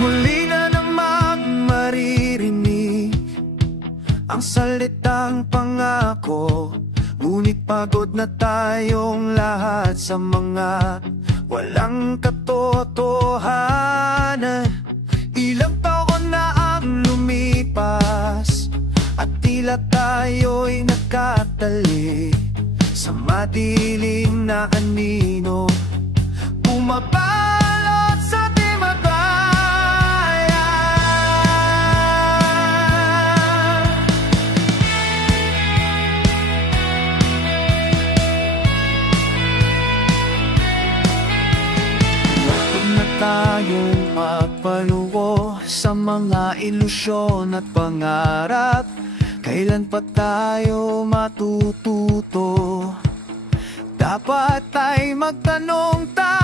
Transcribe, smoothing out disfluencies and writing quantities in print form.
Muli na namang maririnig ang salitang pangako, ngunit pagod na tayong lahat sa mga walang katotohanan. Ilang taon na ang lumipas at tila tayo'y nakatali sa madilim na anino, bumabalot sa timabayan. Huwag na tayong magpaluwo sa mga ilusyon at pangarap. Kailan pa tayo matututo? Dapat ay magtanong tayo.